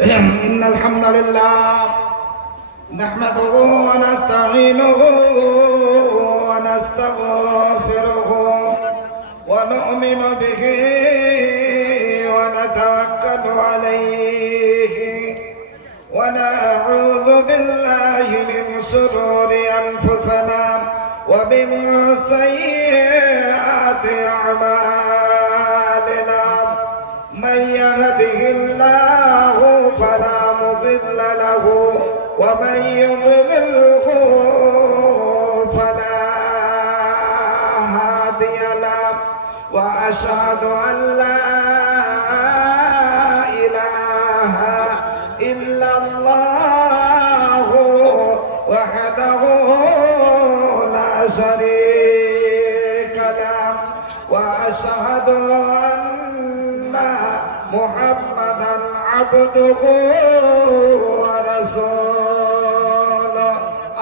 إن الحمد لله نحمده ونستعينه ونستغفره ونؤمن به ونتوكل عليه ونعوذ بالله من شرور أنفسنا ومن سيئات أعمالنا من يهده الله فلا مضل له ومن يضلله فلا هادي له وأشهد أن لا إله إلا الله وحده لا شريك له وأشهد أن محمدا عبده ورسوله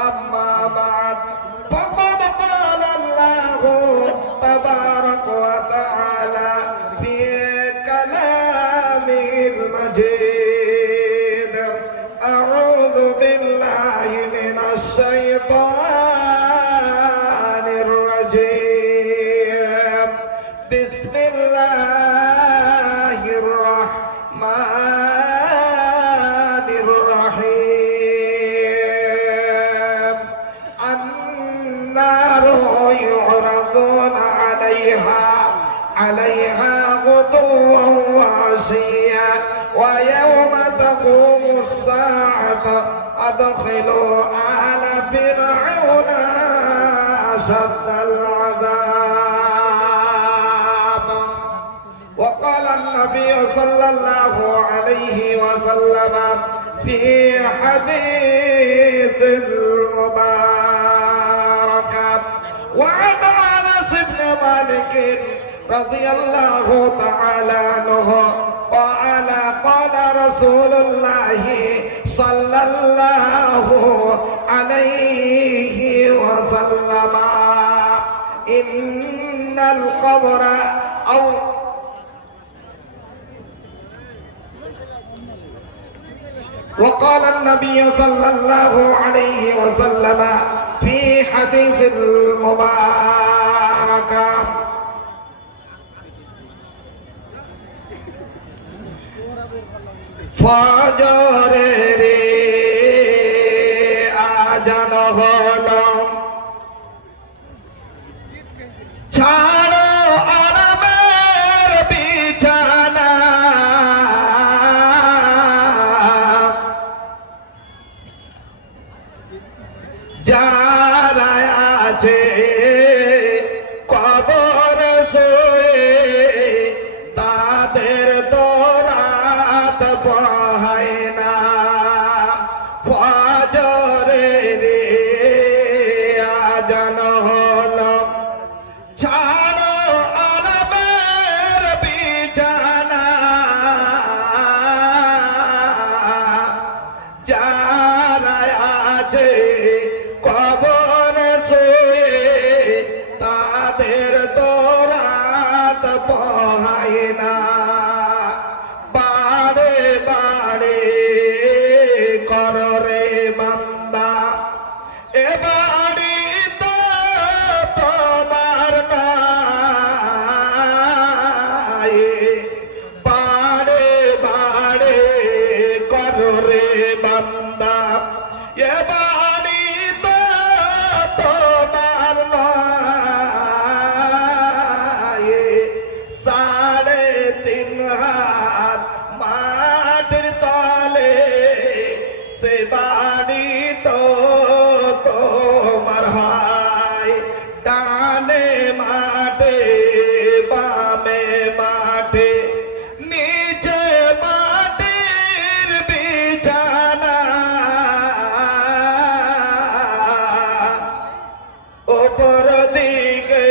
أما بعد فقد قال الله تبارك وتعالى في كلامه المجيد أعوذ بالله من الشيطان الرجيم بسم الله الرحمن الرحيم النار يعرضون عليها غدوا وعشيا ويوم تقوم الساعة أدخلوا آل فرعون أشد العذاب. وقال النبي صلى الله عليه وسلم في حديث المبارك وعن أنس بن مالك رضي الله تعالى عنه قال قال رسول الله صلى الله عليه وسلم إن القبر أو وقال النبي صلى الله عليه وسلم في حديث المبارك ফজরের আজান হলো ছাড়ো আরামের বিছানা যারা আছে কবর শুয়ে তাদের দরাত বহায় না ফজরের আজান হলো ছাড়ো আরামের বিছানা যারা আছে কবর শুয়ে তাদের দরাত বহায় না বারে বারে কররে বান্দা এ বাড়ি তো তোমার নাই বারে বারে কররে বান্দা এ বাড়ি তো তোমার নাই 3.5 হাত মাটির তলে সে বাড়ি তো তোমার হয় ডানে মাঠে বামে মাঠে নিচে মাটির বিছানা ওপর দিকে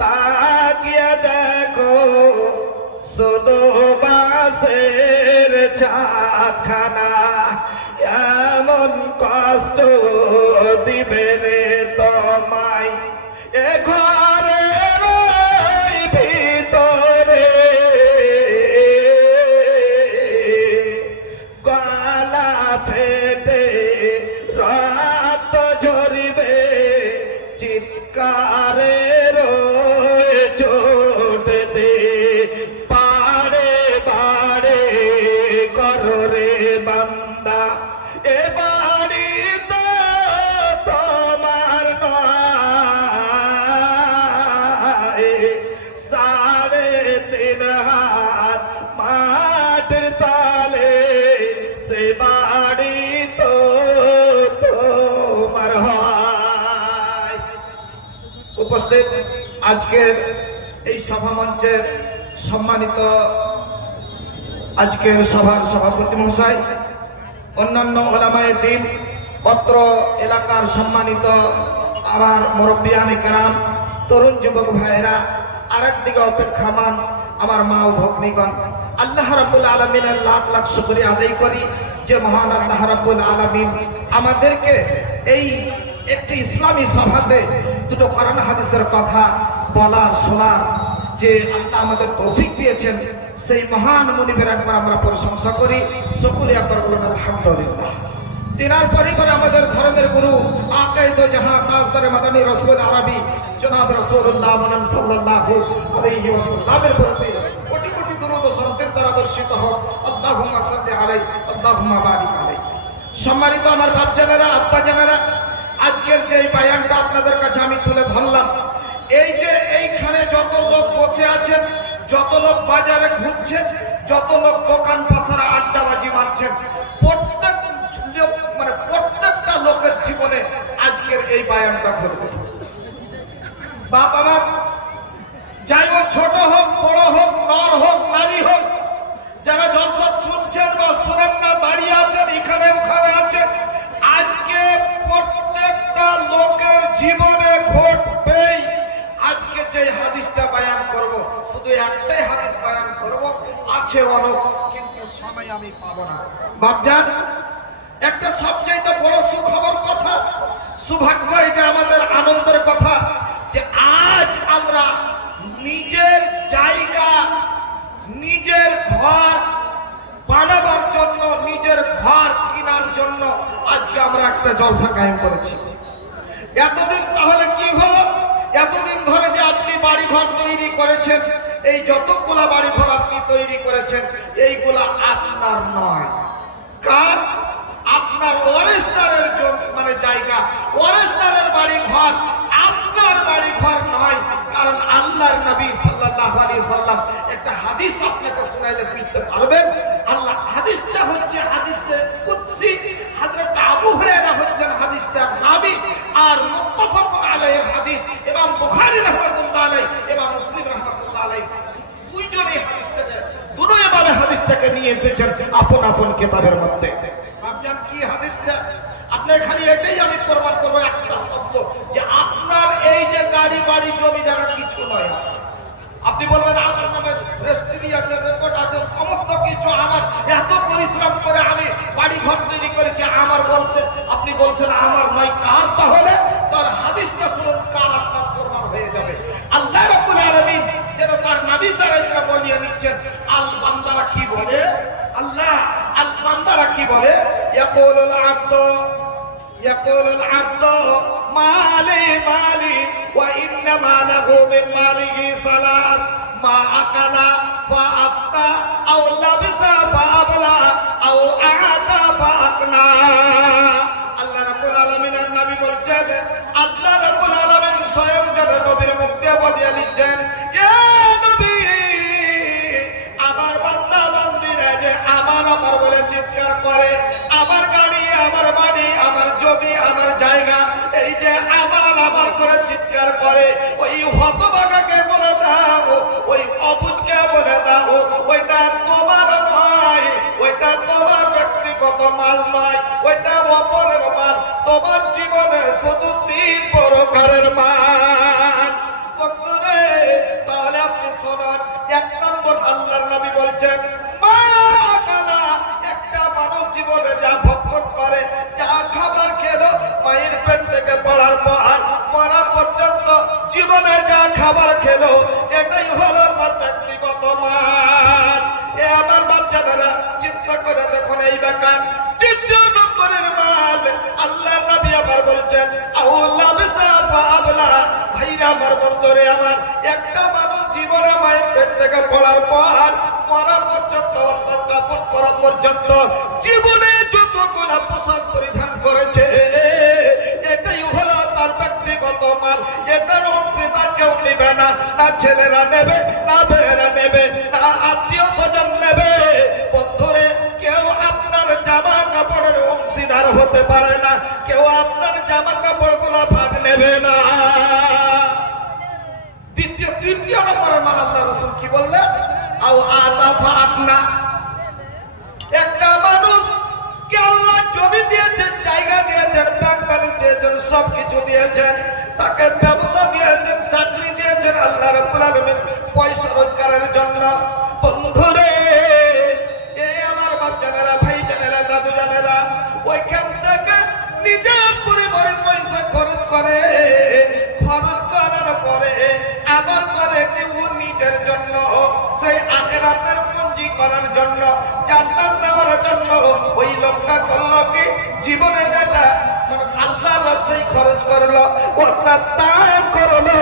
তাকিয়ে দেখো শুধু বাসের ছাদখানা এমন কষ্ট দিবে রে তোমায় এ ঘরের ভিতরে পেটে রাত ঝরিবে চিৎকারে চোট দে বাড়ে বাড়ে কররে বান্দা এ বাড়ি তো তোমার নয় 3.5 হাত মাটির তলে সে বাড়ি তো তোমার হয়। উপস্থিত আজকের এই সভা মঞ্চের সম্মানিত আজকের সভার সভাপতি মহাশয়, অন্যান্য ওলামায়ে দ্বীন, অত্র এলাকার সম্মানিত আমার মুরব্বিয়ানে কেরাম, তরুণ যুবক ভাইয়েরা, আরেকদিকে অপেক্ষামান আমার মা ও ভগ্নীগণ, আল্লাহ রাব্বুল আলামিনের লাখ লাখ শুকরিয়া আদায় করি যে মহান আল্লাহ রাব্বুল আলামিন আমাদেরকে এই একটি ইসলামী সভাতে দুটো কোরআন হাদিসের কথা বলার শোনার যে আল্লাহ আমাদের তৌফিক দিয়েছেন, সেই মহান মুনিবের একবার আমরা প্রশংসা করি, শুকরিয়া করব আলহামদুলিল্লাহ। তিনার পরিবারে আমাদের ধর্মের গুরু আকাইদ জাহাঁ তাজদার মাদানী রাসূল আরবি জনাব রাসূলুল্লাহ সাল্লাল্লাহু আলাইহি ওয়াসাল্লামের প্রতি কোটি কোটি দরুদ ও শান্তির দ্বারা বর্ষিত হোক। আল্লাহুম্মা সাল্লি আলাইহি আল্লাহুম্মা বারিক আলাইহি। সম্মানিত আমার বাপজানেরা, আব্বাজানেরা, আজকের যে বয়ানটা আপনাদের কাছে আমি তুলে ধরলাম, এই যে এইখানে যত লোক বসে আছেন, যত লোক বাজারে ঘুরছেন, যত লোক দোকান পাশারা আড্ডাবাজি মারছেন, প্রত্যেকটা লোকের জীবনে আজকের এই বয়ানটা ঘটবে। বাপ আমার যাই হোক, ছোট হোক, বড় হোক, নর হোক, নারী হোক, যারা জলসা শুনছেন বা শুনেন না, দাঁড়িয়ে আছেন, এখানে ওখানে আছেন, আজকে প্রত্যেকটা লোকের জীবনে ঘটবেই। আজকে যে হাদিসটা বয়ান করব, শুধু একটাই হাদিস বয়ান করব, আছে অনেক, কিন্তু সময় আমি পাবো না। বাপজান, একটা সবচেয়ে বড় সুখবর কথা, সৌভাগ্য, এটা আমাদের আনন্দের কথা যে আজ আমরা নিজের জায়গা, নিজের ঘর বানাবার জন্য, নিজের ঘর কেনার জন্য আজকে আমরা একটা জলসা কায়েম করেছি। এতদিন তাহলে কি হলো? এতদিন ধরে যে আপনি বাড়ি ঘর তৈরি করেছেন, এই যতগুলা বাড়ি ঘর আপনি তৈরি করেছেন, এইগুলা আপনার নয়। কার? আপনার ওয়ারিসদারের মানে জায়গা, ওয়ারিসদারের বাড়ি ঘর, আপনার বাড়ি ঘর নয়। কারণ আল্লাহর নবী সাল্লাল্লাহু আলাইহি সাল্লাম একটা হাদিস আপনাকে শোনাইলে বুঝতে পারবেন। আল্লাহ হাদিসটা হচ্ছে হাদিসে কুদসি, হযরত আবু হুরায়রা হচ্ছেন হাদিসটা রাবী, আর মুত্তাফাকুন আলাইহির হাদিস ইমাম বুখারী রাহমাতুল্লাহ আলাইহি, ইমাম মুসলিম রাহমাতুল্লাহ আলাইহি দুইজনই হাদিসটাকে, দুটোই ভাবে হাদিসটাকে নিয়ে এসেছেন আপন আপন কিতাবের মধ্যে। ভাবছেন কি হাদিসটা? আপনার খালি এটাই আমি প্রমাণ করবো একটা শব্দ, যে আপনার এই যে গাড়ি বাড়ি জমি জায়গা কিছু নয়। আপনি বলবেন আমার নামে রেজিস্ট্রি আছে, রেকর্ড আছে, সমস্ত কিছু আমার, এত পরিশ্রম করে আমি বাড়ি ঘর তৈরি করেছি, আমার বলছে, আপনি বলছেন আমার নয়। কার? তাহলে তার হাদিসটা শুনুন, কার আপনার প্রমাণ হয়ে যাবে। আল্লাহ রাব্বুল আলামিন যেটা তার নবী দ্বারা এটা বলিয়ে দিচ্ছেন। আল বান্দারা কি বলে? আল্লাহ আল বান্দারা কি বলে? ইয়াকুলুল আব্দু মালি মালি ওয়া ইন্নামা লাহু মিন মালিহি সালাত মা আকালা ফা আফতা আও লাবিসা ফা আবলা আও আ'তা ফা আকনা। আল্লাহ রাব্বুল আলামিনের নবী বলছেন, আল্লাহ রাব্বুল আলামিন স্বয়ং যারা নবীর মুখে বলিয়ে দিচ্ছেন, এ নবী, আমার বান্দা বান্দীরা যে আমার আমার বলে চিৎকার করে, আমার গাড়ি, আমার বাড়ি, আমার জমি, আমার জায়গা, এই যে আমার আমার করে চিৎকার করে, ওই হতভাগাকে বলে দাও, ওই অবুজকে বলে দাও, ওইটা তোমার নয়, ওইটা তোমার ব্যক্তিগত মাল নয়, ওইটা অপরের মাল, তোমার জীবনে শুধু 3 প্রকারের মাল। বন্ধুরে, তাহলে আপনি শোনান, 1 নম্বর আল্লাহর নবী বলছেন, মা আকালা, একটা মানুষ জীবনে যা ভক্ষণ করে, যা খাবার খেলো, মায়ের পেট থেকে পড়ার পর মরা পর্যন্ত জীবনে যা খাবার খেলো, এটাই হলো তার ব্যক্তিগত মাল। এ আমার বাচ্চারা চিন্তা করে দেখুন এই ব্যাপার। দ্বিতীয় ভাইরা আমার, বন্ধুরে আমার, একটা মানুষ জীবনে মায়ের পেট থেকে পড়ার পর মরা পর্যন্ত, অর্থাৎ কাপড় পরা পর্যন্ত জীবনে যতগুলা পোশাক পরিধান করেছে, এটাই হলো তার ব্যক্তিগত মাল। এটার অংশীদার কেউ নেবে না, না ছেলেরা নেবে, না মেয়েরা নেবে, না আত্মীয় স্বজন নেবে। বন্ধুরে, কেউ আপনার জামা কাপড়ের অংশীদার হতে পারে না, কেউ আপনার জামা কাপড় গুলা ভাগ নেবে না। তৃতীয় নম্বরের মান আল্লাহ রাসূল কি বললেন? আও আতাফা আপনা। একটা মানুষ কে আল্লাহ জমি দিয়েছেন, জায়গা দিয়েছেন, ব্যাংক ব্যালেন্স দিয়েছেন, সবকিছু দিয়েছেন, তাকে ব্যবসা দিয়েছেন, চাকরি দিয়েছেন আল্লাহ রাব্বুল আলামিন পয়সা রোজগারের জন্য। বন্ধুরে, এই আমার বাচ্চারা, ভাই জানেরা, দাদু জানেরা, ওইখান থেকে নিজের পরিবারের পয়সা খরচ করে, খরচ করার পরে আবার করে কেউ নিজের জন্য, সেই আখিরাতের পুঁজি করার জন্য, জান্নাত নেওয়ার জন্য। ওই লোকটা করলো কি? জীবনে যেটা আল্লাহর রাস্তায় খরচ করলো, অর্থাৎ দান করলো,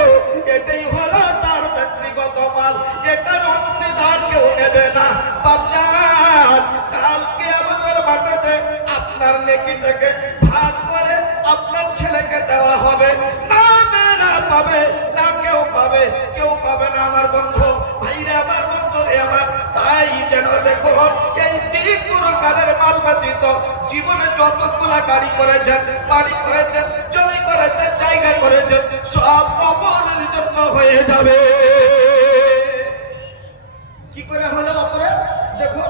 এটাই হলো তার ব্যক্তিগত মাল। এটার অংশীদার কেউ নেবে না। বাপজান, কালকে আমাদের মাঠে আপনার নেকি থেকে ভাগ করে আপনার ছেলেকে দেওয়া হবে, না মেয়েরা পাবে, না কেউ পাবে, কেউ পাবে না। আমার বন্ধু, ভাইরা আমার, বন্ধুরে আমার, তাই যেন দেখো এই তিন প্রকারের মাল ব্যতীত জীবনে যতগুলা গাড়ি করেছেন, বাড়ি করেছেন, জমি করেছেন, জায়গা করেছেন, সব কবরের জন্য হয়ে যাবে। কি করে হলো অপরে? দেখো,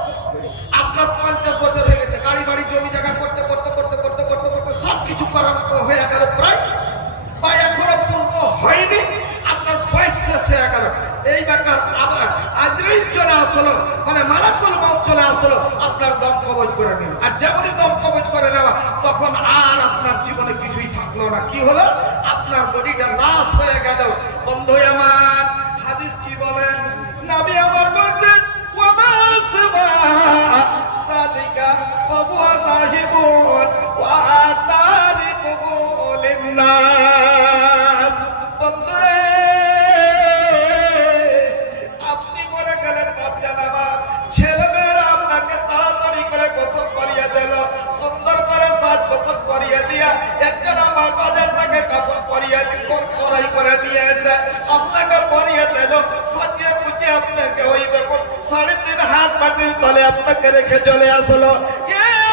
আপনার 50 বছর হয়ে গেছে, গাড়ি বাড়ি জমি জায়গা করতে করতে করতে করতে করতে করতে সবকিছু করার হয়ে গেল প্রায়, বা এখনো পূর্ণ হয়নি, আপনার বয়স শেষ হয়ে গেল। এই ব্যাপার আবার আজরাইল চলে আসলো, মানে মালাকুল মউত চলে আসলো, আপনার দম কবজ করে নিল। আর যেমনই দম কবজ করে নেওয়া, তখন আর আপনার জীবনে কিছুই থাকলো না। কি হলো? আপনার বডিটা লাশ হয়ে গেল। বন্ধু আমার, হাদিস কি বলেন? নবী আমার বলছেন, ওয়া মাসবা সাদিকা ফাহুয়া যাহিবুন ওয়া তারিকুহু লিন্নাস। বন্ধুরে, আপনি মরে গেলেন, বাপজান আমার, ছেলেমেয়েরা আপনাকে তাড়াতাড়ি করে গোসল করিয়ে দিল, সুন্দর করে সাজ গোসল করিয়ে দিয়া একজন আমার বাজার থেকে কাপড় পরিয়ে করাই করে দিয়েছে, আপনাকে পরিয়ে দিল, সাজিয়ে গুছিয়ে আপনাকে ওই দেখুন 3.5 হাত মাটির তলে আপনাকে রেখে চলে আসলো।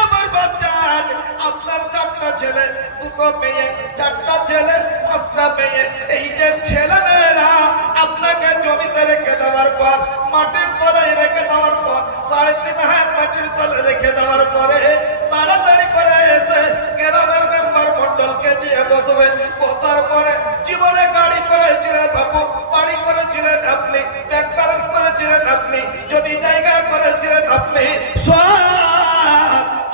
আমার বাচ্চান, আপনার 4টা ছেলে, 2 মেয়ে, 4টা ছেলে, 5টা মেয়ে, এই যে ছেলে মেয়েরা আপনাকে জমিতে রেখে দেওয়ার পর, মাটির তলে রেখে দেওয়ার পর, 3.5 হাত মাটির তলে রেখে দেওয়ার পরে তাড়াতাড়ি করে এসে গ্রামের মেম্বার মন্ডলকে দিয়ে বসবে। বসার পরে জীবনে গাড়ি করেছিলেন বাবু, বাড়ি করেছিলেন আপনি, ব্যাংক ব্যালেন্স করেছিলেন আপনি, জমি জায়গা করেছিলেন আপনি,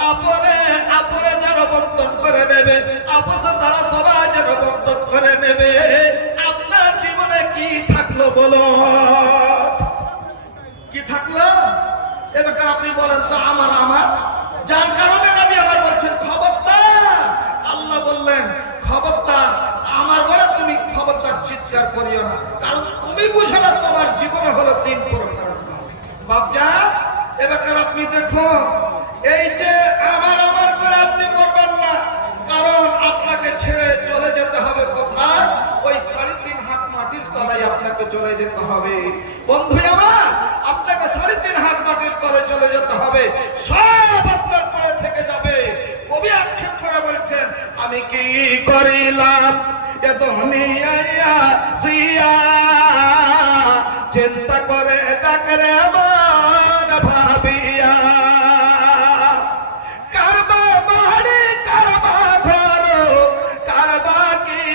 আপরে আপরে যেন বন্টন করে নেবে, আপসে তারা সবাই যেন বন্টন করে নেবে। আপনার জীবনে কি থাকলো বলো? কি থাকলো? এবার আপনি বলেন তো, আমার আমার, যার কারণে নবী আমার বলছেন খবরদার। আল্লাহ বললেন খবরদার, আমার বলে তুমি খবরদার চিৎকার করিও না, কারণ তুমি বুঝো না তোমার জীবনে হলো 3 প্রকার। বাপজান, এবার আপনি দেখো, এই যে আমার আমার করে আপনি মরবেন না, কারণ আপনাকে ছেড়ে চলে যেতে হবে কোথায়? ওই 3.5 হাত মাটির তলায় আপনাকে চলে যেতে হবে। বন্ধু আমার, আপনাকে 3.5 হাত মাটির তলায় চলে যেতে হবে, সব আপনার পরে থেকে যাবে। কবি আক্ষেপ করে বলছেন, আমি কি করিলাম এ দুনিয়া সিয়া, চিন্তা করে ডাকরে আমার ভাবিয়া, কারবা বাড়ি কারবা ঘর কারবা কি,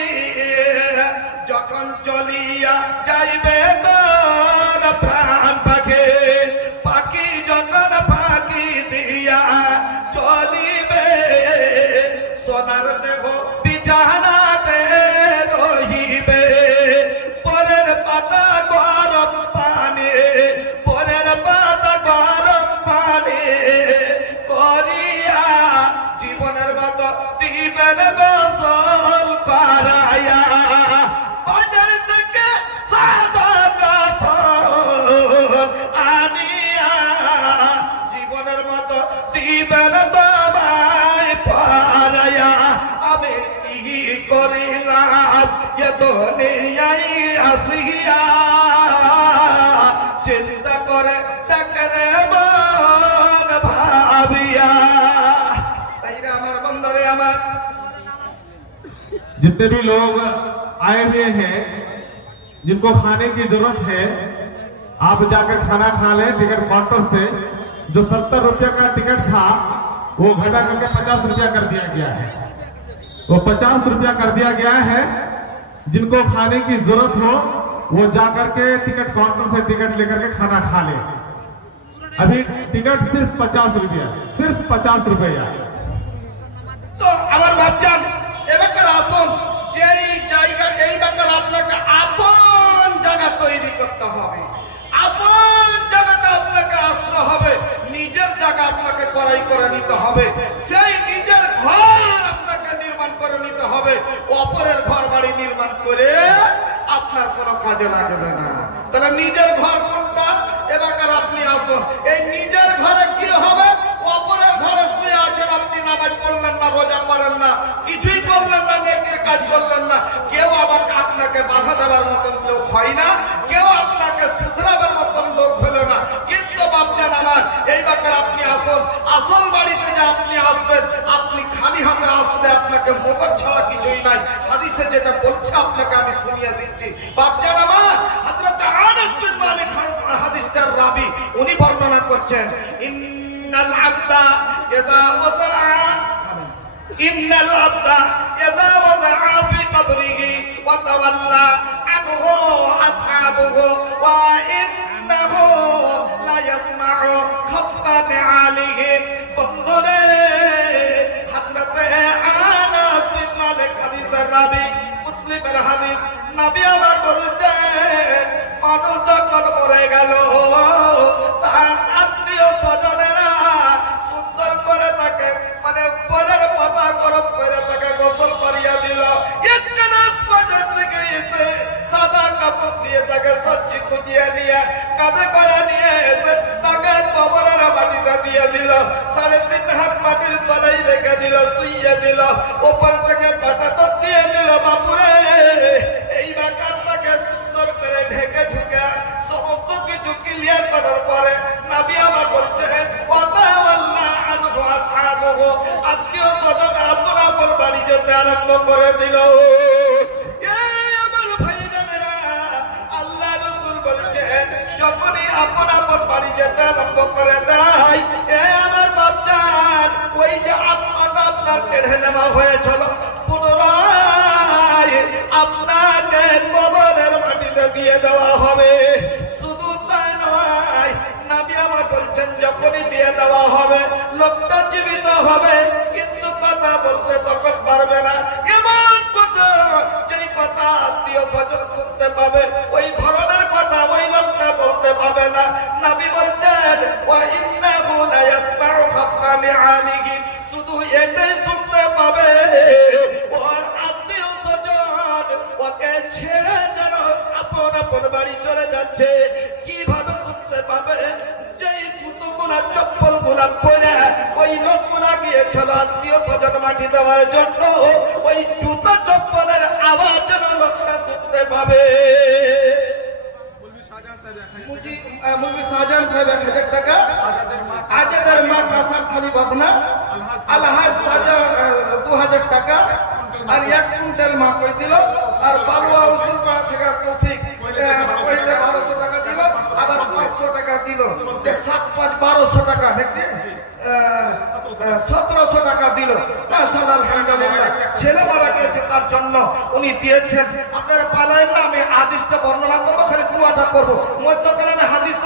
যখন চলিয়া যাইবে তোর প্রাণ পাখি, পাখি যখন পাখি দিয়া চলিবে, সোনার দেহ বিছানাতে রহিবে, পরের পাতা গরম পানি, পরের পাতা গরম পানি করিয়া জীবনের মতো দিবেন গোসল পারায়া, বাজার জান্নাত দিবেন তোমায় পারায়া আমি কি করিলাম এ দুনিয়ায় আসিয়া চিন্তা করে তাকরে মন ভাবিয়া তাইরা আমার বন্ধুরে আমার जितने भी लोग आए हुए हैं जिनको खाने की जरूरत है आप जाकर खाना खा लें टिकट काउंटर से। जो 70 रुपया का टिकट था वो घटा करके 50 रुपया कर दिया गया है। वो 50 रुपया कर दिया गया है। जिनको खाने की जरूरत हो वो जाकर के टिकट काउंटर से टिकट लेकर के खाना खा ले। अभी टिकट सिर्फ 50 रुपया, सिर्फ 50 रुपया। তো আমার বাচ্চান এবারে আসুন যেই জায়গা এই ব্যাপারে আপনাকে আপন জায়গা তৈরি করতে হবে, আপন জায়গাতে আপনাকে আসতে হবে, নিজের জায়গা আপনাকে করাই করে নিতে হবে, সেই নিজের ঘর আপনাকে নির্মাণ করে নিতে হবে। অপরের ঘর বাড়ি নির্মাণ করে আপনার কোনো কাজে লাগবে না। তাহলে নিজের ঘর কোনটা এবার আপনি আসুন। এই নিজের ঘরে কি হবে? অপরের ঘরে শুয়ে আছেন, আপনি নামাজ পড়লেন না, রোজা করেন না, কিছুই করলেন না, নেকির কাজ করলেন না, কেউ আমাকে আপনাকে বাধা দেওয়ার মতন লোক হয় না, কেউ আপনাকে সুতরাবার মতন লোক হলো না। কিন্তু বাপজান আমার এই ব্যাপারে আপনি আসুন, আসল বাড়িতে যে আপনি আসবেন, আপনি খালি হাতে আসলে আপনাকে মগজ ছাড়া কিছুই নাই। হাদিসে যেটা বলছে আপনাকে আমি শুনিয়ে দিচ্ছি। বাপজান আমার হযরত আনাস বিন মালিক হাদিসটার রাবী উনি বর্ণনা করছেন, ইন্নাল আবদা ইযা ওয়াদাআ ইন্নাল আবদা ইযা ওয়াদাআ ফি কবরিহি ওয়া তাওয়াল্লা আনহু আসহাবুহু ওয়া ইন্নাহু লা ইয়াসমাউ খাফতা নিআলিহি। বন্ধুরে হযরত আনাস বিন মালিক হাদিসের রাবী, মুসলিমের হাদিস, নবী আমার বলছেন মানুষ যখন মরে গেল তার আত্মীয় স্বজনেরা সুন্দর করে তাকে মানে পরের পাতা গরম করে তাকে গোসল করিয়া দিল, বাজার থেকে এসে সাদা কাপড় দিয়ে তাকে সজ্জি কুজিয়ে নিয়ে কাঁধে করে নিয়ে এসে তাকে কবরের মাটিটা দিয়ে দিল, 3.5 হাত মাটির তলায় রেখে দিল, শুইয়ে দিল, উপর থেকে পাটাটা দিয়ে দিল। বাবুরে এই বাকারটাকে সুন্দর করে ঢেকে ঢুকে সমস্ত কিছু ক্লিয়ার করার পরে নবী আমার বলছেন ওয়াতাওয়াল্লা আনহু আসহাবুহু, আত্মীয় স্বজন আপন আপন বাড়ি যেতে আরম্ভ করে দিল। আমার ভাইজানেরা, আল্লাহ রাসূল বলছেন যখনই আপন আপন বাড়ি যেতে আরম্ভ করে দেয়, আমার বাপজান ওই যে আত্মাটা আপনার কেড়ে নেওয়া হয়েছিল পুনরায় আপনাকে কবরের মাটিতে দিয়ে দেওয়া হবে। শুধু তাই নয়, নবী আমার বলছেন যখনই দিয়ে দেওয়া হবে লোকটা জীবিত হবে কিন্তু কথা বলতে তখন পারবে না। এমন কথা যেই কথা আত্মীয় স্বজন শুনতে পাবে ওই ধরনের কথা ওই লোকটা বলতে পাবে না। নবী বলছেন ওয়া ইন্নাহু লা ইয়াসমাউ খাফতা নিআলিহি, শুধু এটাই শুনতে পাবে ওর আত্মীয় স্বজন ওকে ছেড়ে যেন আপন আপন বাড়ি চলে যাচ্ছে। কিভাবে শুনতে পাবে? যেই জুতোগুলা চপ্পল গুলা পরে ওই লোকগুলা গিয়েছিল আত্মীয় স্বজন মাটি দেওয়ার জন্য, ওই জুতো চপ্পলের আওয়াজ যেন লোকটা শুনতে পাবে। মুভি শাহজাহান সাহেব 1000 টাকা, আজাদের মা কাসার থালি বদনা, আলহাজ শাহজাহান 2000 টাকা, আর 1 কুইন্টাল মা কই দিল, আর বালুয়া উসুল পাড়া থেকে তৌফিক কইলে 1200 টাকা দিল, আবার 500 টাকা দিল, 7 5 1200 টাকা দেখতে 1700 টাকা দিল। মাশাআল্লাহ আলহামদুলিল্লাহ, ছেলে মারা গেছে তার জন্য উনি দিয়েছেন। আপনারা পালায়েন না, আমি হাদিসটা বর্ণনা করবো, খালি দুয়াটা করবো, মধ্যখানে আমি হাদিস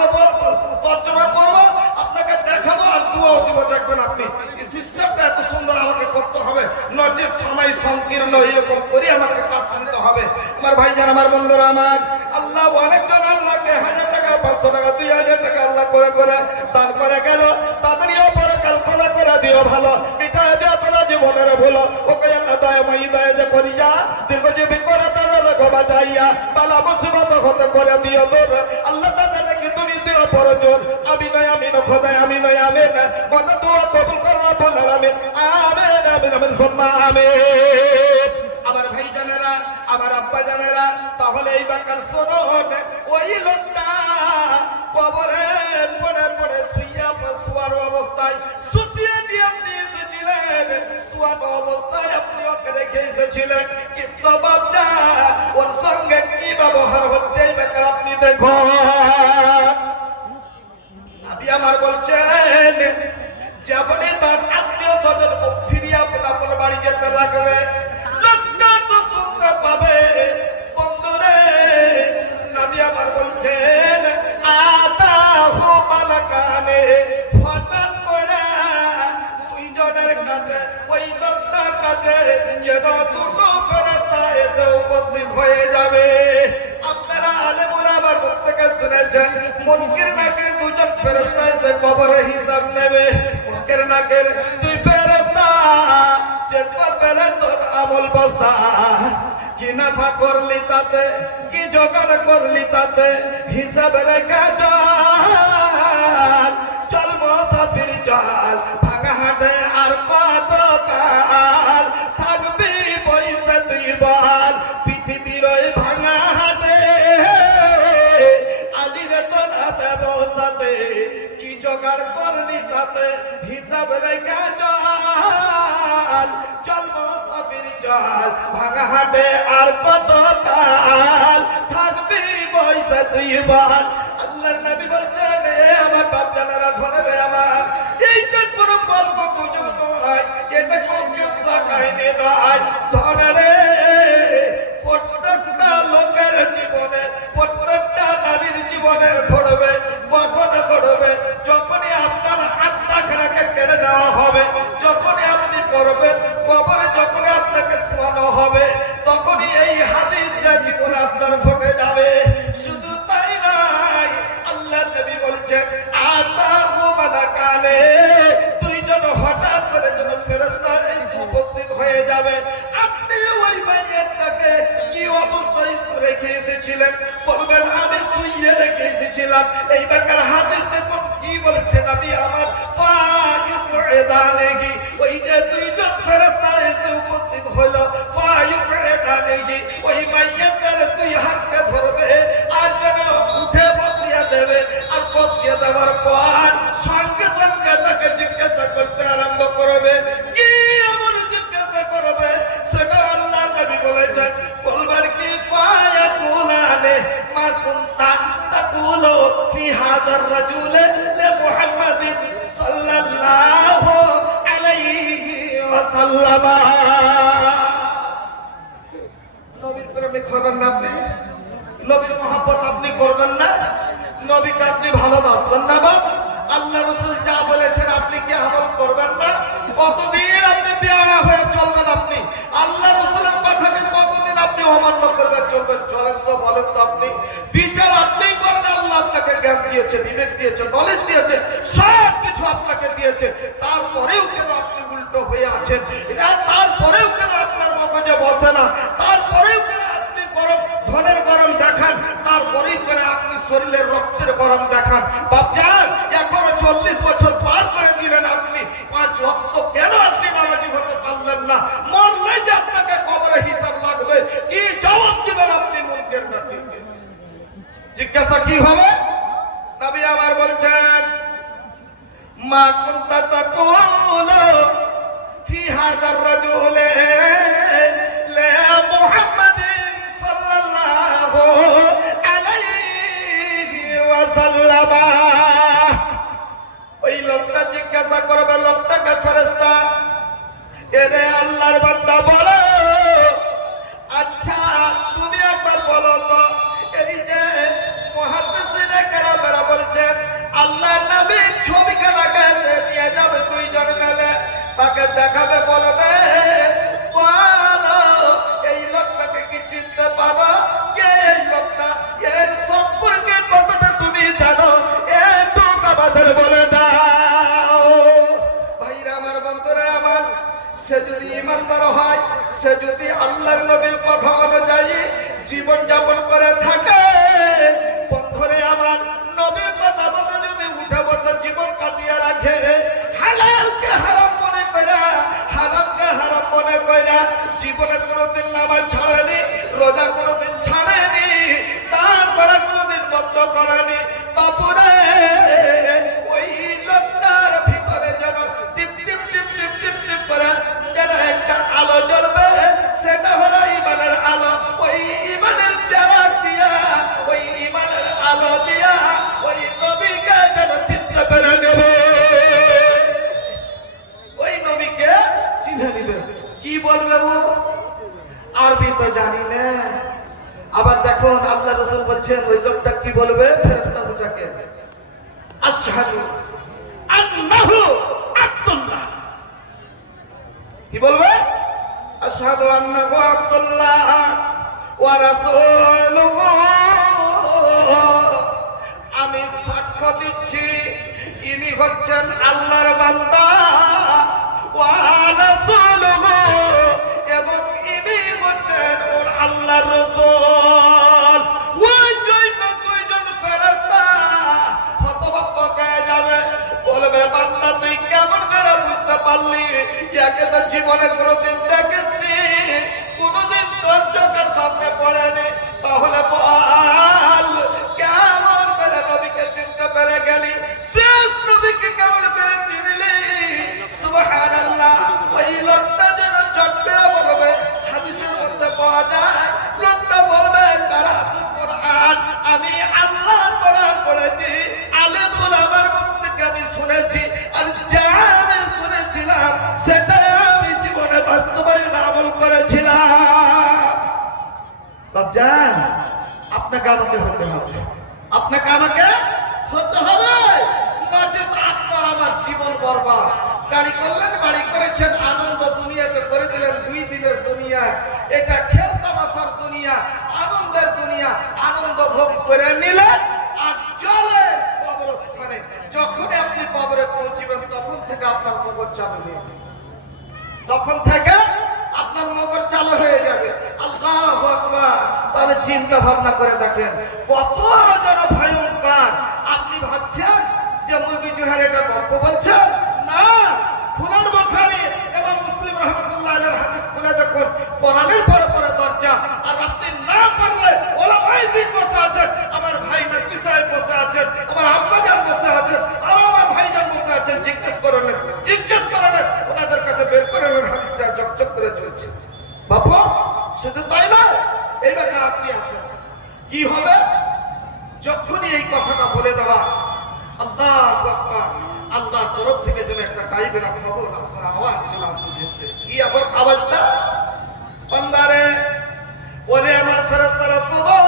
তর্জমা করবো, আপনাকে দেখাবো আর দুয়াও দিব। দেখবেন আপনি সিস্টেমটা এত সুন্দর আমাকে করতে হবে, নজির সময় সংকীর্ণ এরকম করে আমাকে কাজ আনতে হবে। আমার ভাইজান, আমার বন্ধুরা আমার, আল্লাহ অনেকজন আল্লাহকে 1000 টাকা 500 টাকা 2000 টাকা আল্লাহ করে করে দান করে গেল, তাদেরও পরে কল্পনা করে দিও ভালো, মিটায় দিও জীবনের ভুল ওকে আল্লাহ দয়াময়ী দয়া যে করিয়া দীর্ঘজীবী করে তাদের ঘবা যাইয়া বালা মুসিবত হতে করে দিও তোর আল্লাহ তাদের নাকি তুমি দিও পরজন আমি নয় খোদায় আমি নয় আমিন মত দোয়া কবুল করো বলার আমিন আমিন আমিন আমিন সুম্মা আমিন। আমার ভাই জানেরা আমার আব্বা জানেরা তাহলে এই বাকার শোনুন ওই লোকটা কবরে পড়ে পড়ে শুইয়া শোয়ার অবস্থায় সুতিয়ে দিয়ে আপনি এসেছিলেন শোয়ার অবস্থায় আপনি ওকে রেখে এসেছিলেন কিন্তু বাচ্চা ওর সঙ্গে কি ব্যবহার হচ্ছে এই ব্যাপার আপনি দেখুন। আপনি আমার বলছেন যে আপনি তার আত্মীয় স্বজন ফিরিয়ে আপন বাড়ি যেতে লাগবে লোকটা তো শুনতে পাবে বন্ধুরে নবী আমার বলছেন আতাহু মালাকানে হঠাৎ করে দুইজনের কাছে ওই লোকটার কাছে যেন দুটো ফেরেশতা এসে উপস্থিত হয়ে যাবে। আপনারা আলেমুল আমার মুখ থেকে শুনেছেন মুনকির নাকির দুজন ফেরেশতা এসে কবরে হিসাব নেবে। মুনকির নাকির দুই ফেরেশতা চেক করবে তোর আমল বস্তা কি নাফা করলি তাতে কি জোগাড় করলি তাতে হিসাব রেখে চল মুসাফির চল ভাঙা হাটে আর কত কাল থাকবি পয়সা তুই বল পৃথিবীর ওই ভাঙা হাটে আজিরে তোর ব্যবসাতে কি জোগাড় করলি তাতে হিসাব রেখে চল মুসাফির চল ভাঙা হাটে আর কত কাল থাকবি পয়সা তুই বল। আল্লাহর নবী বলছেন আমার বাপ জানারা ধরে রে আমার এইটা কোনো গল্প গুজব নয় এটা কোনো কিসসা কাহিনী নয় ধরে রে প্রত্যেকটা লোকের জীবনে প্রত্যেকটা নারীর জীবনে ঘটবে কখন ঘটবে যখনই আপনার আত্মাখানাকে কেড়ে নেওয়া হবে যখনই আপনি পড়বেন কবরে যখনই আপনাকে শোয়ানো হবে তখনই এই হাদিস যে জীবনে আপনার ঘটে যাবে। শুধু তাই নয় আল্লাহর নবী বলছেন আতাহু মালাকানে দুইজন হঠাৎ করে যেন ফেরেশতা এসে উপস্থিত হয়ে যাবে। আপনি ওই মাইয়াটাকে কি অবস্থায় রেখে এসেছিলেন বলবেন আমি শুইয়ে রেখে এসেছিলাম। এই বাকার হাদিস দেখুন কি বলছে নবী আমার ফায়ুবদানেহি ওই যে দুইজন ফেরেশতা এসে উপস্থিত হলো ফায়ুবদানেহি ওই মাইয়াটার দুই হাতে ধরবে আর যেন উঠে বসিয়ে দেবে আর বসিয়ে দেওয়ার পর সঙ্গে সঙ্গে তাকে জিজ্ঞাসা করতে আরম্ভ করবে কি এমন জিজ্ঞাসা করবে সেটা আল্লাহর নবী বলেছেন বলবার কি ফায়াকুলানে মা কুনতা তাকুলু ফি হাদার রাজুল লি মুহাম্মাদিন সাল্লাল্লাহু আলাইহি ওয়াসাল্লাম। নবীর প্রেমে করবেন না আপনি নবীর মহব্বত আপনি করবেন না নবীকে আপনি ভালোবাসবেন না বাপ আল্লাহ রাসূল যা বলেছেন আপনি কি আমল করবেন না কতদিন আপনি বেয়ারা হয়ে চলবেন আপনি আল্লাহ রাসূলের কথাকে কতদিন আপনি অমান্য করবেন চলবেন চলেন তো বলেন তো আপনি বিচার আপনিই করেন আল্লাহ আপনাকে জ্ঞান দিয়েছে বিবেক দিয়েছে নলেজ দিয়েছে সব কিছু আপনাকে দিয়েছে তারপরেও কেন আপনি উল্টো হয়ে আছেন তারপরেও কেন আপনার মগজে বসে না তারপরেও কেন আপনি গরম ধনের গরম দেখান তারপরেই করে আপনি শরীরের রক্তের গরম দেখান বাপজান এখনো 40 বছর পার করে দিলেন আপনি 5 ওয়াক্ত কেন আপনি নামাজি হতে পারলেন না মরলে যে আপনাকে কবরে হিসাব লাগবে কি জবাব দিবেন আপনি মুনকির নাকিরকে জিজ্ঞাসা কি হবে নবী আমার বলছেন মা কুনতা তাকুলু ফি হাদার রাজুল লি মুহাম্মাদিন সাল্লাল্লাহু আলাইহি ওয়াসাল্লাম। ওই লোকটা জিজ্ঞাসা করবে লোকটাকে ফেরেশতা এরে আল্লাহর বান্দা বলো আচ্ছা তুমি একবার বলো তো এই যে মুহাদ্দিসিনে কেরামেরা বলছেন আল্লাহর নবী ছবিকে লাগাতে নিয়ে যাবে দুইজন গেলে তাকে দেখাবে বলবে বলো এই লোকটাকে কি চিনতে পারো কে এই লোকটা এর সম্পর্কে কতটা তুমি জানো একটু আমাদের বলে দাও। ভাইরা আমার বন্ধুরা আমার সে যদি ইমানদার হয়, সে যদি আল্লাহর নবীর কথা অনুযায়ী জীবন যাপন করে থাকে, বন্ধুরে আমার নবীর কথা মতো যদি উঠে বসে জীবন কাটিয়ে রাখে, হালালকে হারাম মনে করে, হারামকে হারাম মনে করে, জীবনে কোনোদিন নামাজ ছাড়েনি, রোজা কোনোদিন ছাড়েনি, তারপরে কোনোদিন বন্ধ করেনি, বাপুরে ওই লোকটার ভিতরে যেন টিপ টিপ টিপ টিপ টিপ টিপ করে যেন একটা আলো জ্বলবে, সেটা হলো ইমানের আলো। ওই ইমানের চেরাগ দিয়া, ওই ইমানের আলো দিয়া ওই নবীকে যেন চিনতে পেরে নেবে, ওই নবীকে চিনে নেবে। কি বলবে ও? আরবি তো জানি না। আবার দেখুন আল্লাহ রাসূল বলছেন ওই লোকটা কি বলবে ফেরেশতা দুটাকে, আশহাদু আন্নাহু আব্দুল্লাহ। কি বলবে? আশহাদু আন্নাহু আব্দুল্লাহ ওয়া রাসূলুহু। আমি সাক্ষ্য দিচ্ছি ইনি হচ্ছেন আল্লাহর বান্দা, ওয়া রাসূলুহু, এবং ইনি হচ্ছেন ওর আল্লাহর রাসূল। ওই দুইজন ফেরেশতা হতভম্ব হয়ে যাবে, বলবে বান্দা তুই কেমন করে বুঝতে পারলি? একে তো জীবনে কোনোদিন দেখেননি, কোনোদিন তোর চোখের সামনে পড়েনি, তাহলে বল কেমন করে নবীকে চিনতে পেরে গেলি? শেষ নবীকে কেমন করে চিনলি? সুবহানাল্লাহ। ওই লোকটা যেন চট্টে বলবে, হাদিসের মধ্যে পাওয়া যায়, লোকটা বলবে কারাতুল কোরআন, আমি আল্লাহর কোরআন পড়েছি, আলেম ওলামার মুখ থেকে আমি শুনেছি, আর যা আমি শুনেছিলাম সেটাই আমি জীবনে বাস্তবায়ন আমল করেছিলাম। বাপজান, আপনাকে আমাকে হতে হবে, আপনাকে আমাকে হতে হবে, নচেত আপনার আমার জীবন বরবাদ। গাড়ি করলেন, বাড়ি করেছেন, আনন্দ দুনিয়াতে করে দিলেন 2 দিনের দুনিয়া, এটা খেলতামাশার দুনিয়া, আনন্দের দুনিয়া, আনন্দ ভোগ করে নিলেন আর চলেন কবরস্থানে। যখনই আপনি কবরে পৌঁছিবেন তখন থেকে আপনার মগজ চালু হয়ে যাবে, তখন থেকে আপনার মগজ চালু হয়ে যাবে। আল্লাহু আকবার। তাহলে চিন্তা ভাবনা করে দেখেন কত যেন ভয়ঙ্কর। আপনি ভাবছেন যে মুরগি জোহার এটা গল্প বলছেন না, খুলেন বুখারী এবং মুসলিম রাহমাতুল্লাহ আলাইহির হাদিস খুলে দেখুন, কোরআনের পরে পরে দরজা। আর আপনি না পারলে ওলামায়ে দ্বীন বসে আছেন, আমার ভাই নবী সাহেব বসে আছেন, আমার আব্বাজান বসে আছেন, আমার ভাইজান বসে আছেন, জিজ্ঞেস করেন, ওনাদের কাছে বের করে হাদিসটা চকচক করে চলছে। বাবা শুধু তাই না, এই ব্যাপারে আপনি আসেন, কি হবে যখনই এই কথাটা বলে দেওয়া, আল্লাহু আকবার, আল্লাহর তরফ থেকে যেন একটা গায়েবের খবর আসমানে আওয়াজ চলে আসছে। কি আবার আওয়াজটা? বান্দারে, ওরে আমার ফেরেশতারা শোনো,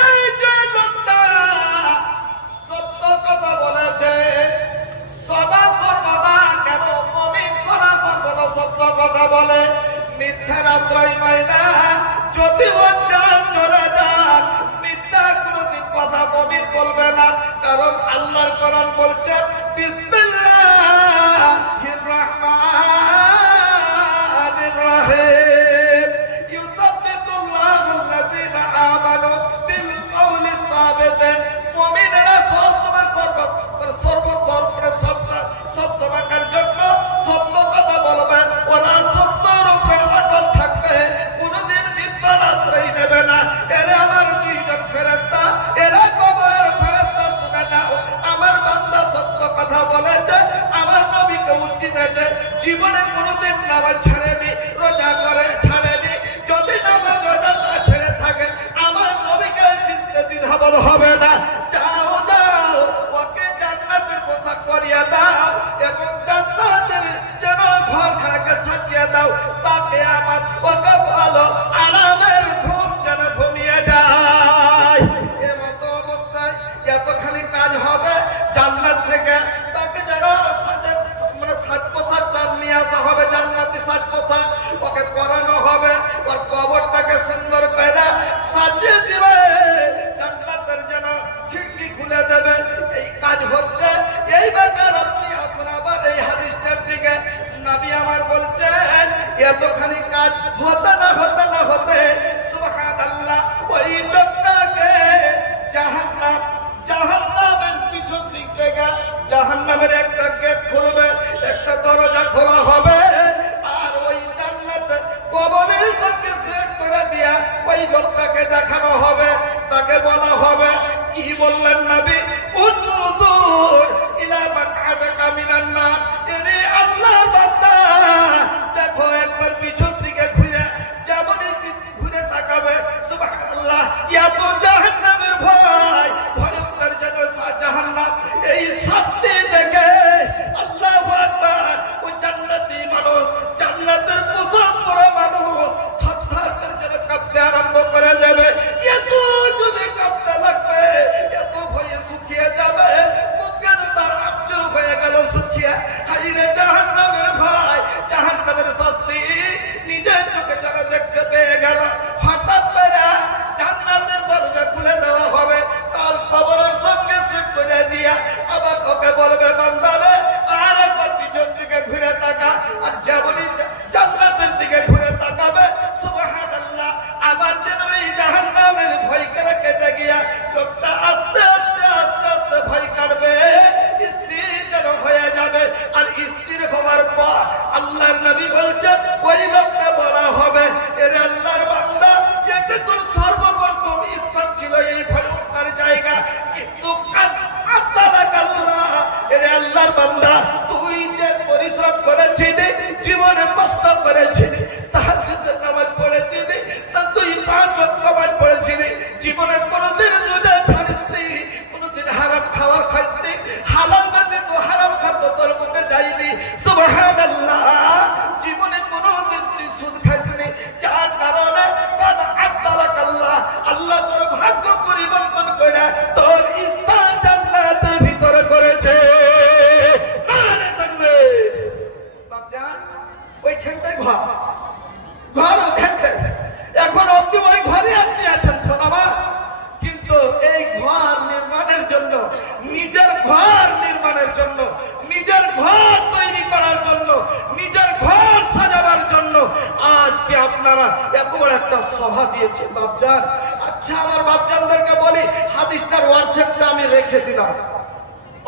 এই যে লোকটা সত্য কথা বলেছে, সদা সর্বদা, কেন মুমিন সদা সর্বদা সত্য কথা বলে, মিথ্যার আশ্রয় নয় না। যদি ও জান চলে যান, মিথ্যা কোনদিন কথা মুমিন বলবে না, কারণ আল্লাহর কোরআন বলছে বিসমিল্লাহির রাহমানির রাহিম, ইউসাব্বিতুল্লাহু আল্লাযীনা আমানু বিল কওলি সাবিত। মুমিনরা সবসময়ের জন্য সত্য কথা বলবে, ওরা সত্যের উপরে অটল থাকবে, কোনদিন মিথ্যার আশ্রয় নেবে না। এরা আমার 2 জন ফেরেশতা, এরা কবরের ফেরেশতা। শুনে নাও, আমার বান্দা সত্য কথা বলেছে, আমার নবীকে উচিতেছে, জীবনে কোনদিন নামাজ ছাড়েনি, রোজা করে ছাড়েনি। যদি নামাজ রোজা না ছেড়ে থাকে, আমার নবীকে চিনতে দ্বিধাবোধ হবে না। যাও যাও, ওকে জান্নাতের পোশাক পরিয়ে দাও এবং জান্নাতের যেন ঘরখানাকে সাজিয়ে দাও, তাকে আমার ওকে ভালো আরামের ঘুম যেন ঘুমিয়ে যায়। এর মতো অবস্থায় এতখানি কাজ হবে, জান্নাত থেকে তাকে যেন সাজ পোশাক নিয়ে আসা হবে, জান্নাতি সাজ পোশাক ওকে পরানো হবে, ওর কবরটাকে সুন্দর করে সাজিয়ে দিবে, জান্নাতের যেন খিড়কি খুলে দেবে। এই কাজ হচ্ছে। এই ব্যাপার আপনি আসুন আবার এই হাদিসটার দিকে। এতখানি কাজ হতে না হতে সুবহানাল্লাহ ওই লোকটাকে জাহান্নামের পিছন দিক থেকে জাহান্নামের একটা গেট খুলবে, একটা দরজা খোলা হবে, আর ওই জান্নাতের কবরের সঙ্গে সেট করে দিয়া ওই লোকটাকে দেখানো হবে। তাকে বলা হবে, কি বললেন নবী, উনজুর ইলা মাকআদাকা মিনান নার, ইনি আল্লাহর বান্দা, দেখো একবার পিছন দিকে ঘুরে, যেমনই ঘুরে তাকাবে সুবহানাল্লাহ, এত জাহান্নামের ভয়, ভয়ঙ্কর যেন জাহান্নাম, এই শাস্তি দেখে আল্লাহু আকবার, ওই জান্নাতি মানুষ, জান্নাতের পোশাক পরা মানুষ থরথর করে যেন কাঁপতে আরম্ভ করে দেবে। এত যদি কাঁপতে লাগবে, এত ভয়ে শুকিয়ে যাবে, মুখের তার আঁচল হয়ে গেল শুকিয়ে। হাইরে জাহান্নামের ভয়, জাহান্নামের শাস্তি নিজের চোখে যেন দেখতে পেয়ে গেল। হঠাৎ করে জান্নাতের দরজা খুলে দেওয়া হবে, তার কবরের সঙ্গে সেট করে দিয়া আবার ওকে বলবে, বান্দারে আর একবার পিছন দিকে ঘুরে তাকা, আর যেমনই জান্নাতের দিকে ঘুরে তাকাবে সুবহানাল্লাহ, আবার যেন এই জাহান্নামের ভয় করে কেটে গিয়া লোকটা আস্তে আস্তে আস্তে আস্তে ভয় কাটবে, স্থির যেন হয়ে যাবে। আর স্থির হওয়ার পর আল্লাহর নবী বলছেন, ওই লোকটা বলা হবে, এরে আল্লাহর বান্দা, এতে তোর সর্বপ্রথম স্থান ছিল এই ভয়ঙ্কর জায়গা, কিন্তু এরে আল্লাহর বান্দা, তুই যে পরিশ্রম করেছিলি, জীবনে কষ্ট করেছিলি, তাহাজ্জুদের নামাজ পড়েছিলি, তা তুই 5 ওয়াক্ত নামাজ পড়েছিলি, জীবনে কোনোদিন রোজা ছাড়িসনি, কোনোদিন হারাম খাবার খাইসনি, হালাল ব্যতীত হারাম খাদ্য তোর মুখে যায়নি সুবহানাল্লাহ, জীবনে কোনোদিন তুই সুদ খাইসনি, যার কারণে আল্লাহ তোর ভাগ্য পরিবর্তন করে তোর স্থান জান্নাতের ভিতরে করেছে। ওইখানটাই ঘর ওখানটাই, এখন অব্দি ওই ঘরে আপনি আছেন তো আমার, কিন্তু এই ঘর নির্মাণের জন্য, নিজের ঘর নির্মাণের জন্য, নিজের ঘর তৈরি করার জন্য, নিজের ঘর সাজাবার জন্য আজকে আপনারা এত বড় একটা সভা দিয়েছেন বাপজান। আচ্ছা, আমার বাপজানদেরকে বলি, হাদিসটার অর্ধেকটা আমি রেখে দিলাম,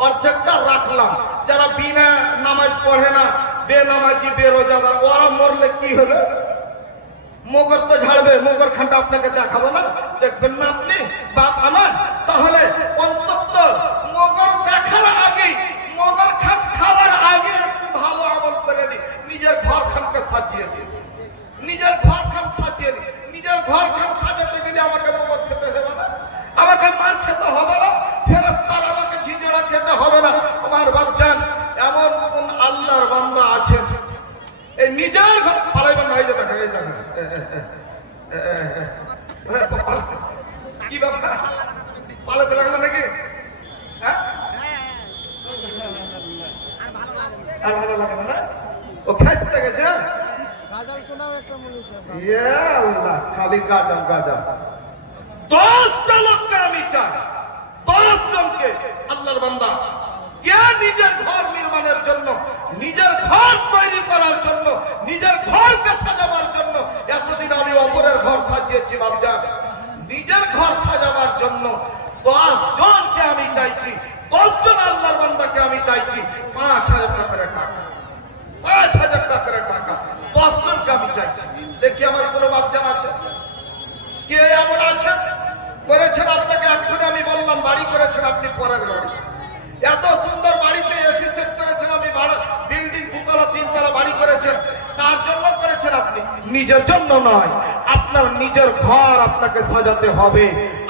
অর্ধেকটা রাখলাম। যারা বিনা নামাজ পড়ে না, বেনামাজি বেরোজাদার, ওরা মরলে কি হবে? মগর তো ঝাড়বে, মগর খানটা আপনাকে দেখাবো না, দেখবেন না আপনি বাপ আমার? তাহলে অন্তত মগর দেখার আগে, মগর খান খাওয়ার আগে একটু ভালো আমল করে দিই, নিজের ঘর খানকে সাজিয়ে দিই, নিজের ঘর খান সাজিয়ে দিই। নিজের ঘর খান সাজাতে গেলে আমাকে মগর খেতে হবে না, আমাকে মার খেতে হবে না, ফেরেশতার আমাকে ঝিঁঝড়া খেতে হবে না। আমার বাপজান, এমন কোন আল্লাহর বান্দা আছেন এই নিজের ঘর পালাইবেন না, এই যে দেখা, এই দেখা, কি ব্যাপার, পালাতে লাগলো নাকি? আর ভালো লাগে না, ও খাইতে গেছে খালি গাজাল গাজাল। 10টা লোককে আমি চাই, 10 জনকে আল্লাহর বান্দা, কে নিজের ঘর নির্মাণের জন্য, নিজের ঘর তৈরি করার জন্য, নিজের ঘরকে সাজাবার জন্য, এতদিন আমি অপরের ঘর সাজিয়েছি বাপজান, নিজের ঘর সাজাবার জন্য 10 জনকে আমি চাইছি, 10 জন আল্লাহর বান্দাকে আমি চাইছি 5,000 টাকা করে টাকা, 5,000 টাকা করে টাকা, 10 জনকে আমি চাইছি। দেখি আমার কোনো বাপজান আছে, কে এমন আছে? করেছেন আপনাকে এখন আমি বললাম, বাড়ি করেছেন আপনি পরের বাড়ি, এত সুন্দর বাড়িতে এসি সেট করেছেন, আমি বিল্ডিং 2তলা 3তলা বাড়ি করেছেন, তার জন্য করেছেন আপনি, নিজের জন্য নয়। আপনার নিজের ঘর আপনাকে সাজাতে হবে,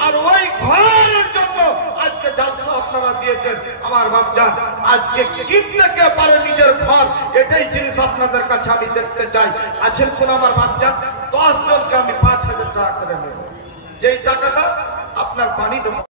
আর ওই ঘরের জন্য আজকে জালসা আপনারা দিয়েছেন। আমার বাপজান, আজকে কিনতে কে পারে নিজের ঘর, এটাই জিনিস আপনাদের কাছে আমি দেখতে চাই। আছেন কোন আমার বাপজান? 10 জনকে আমি 5,000 টাকা করে নেব, যেই টাকাটা আপনার পানি দেবো।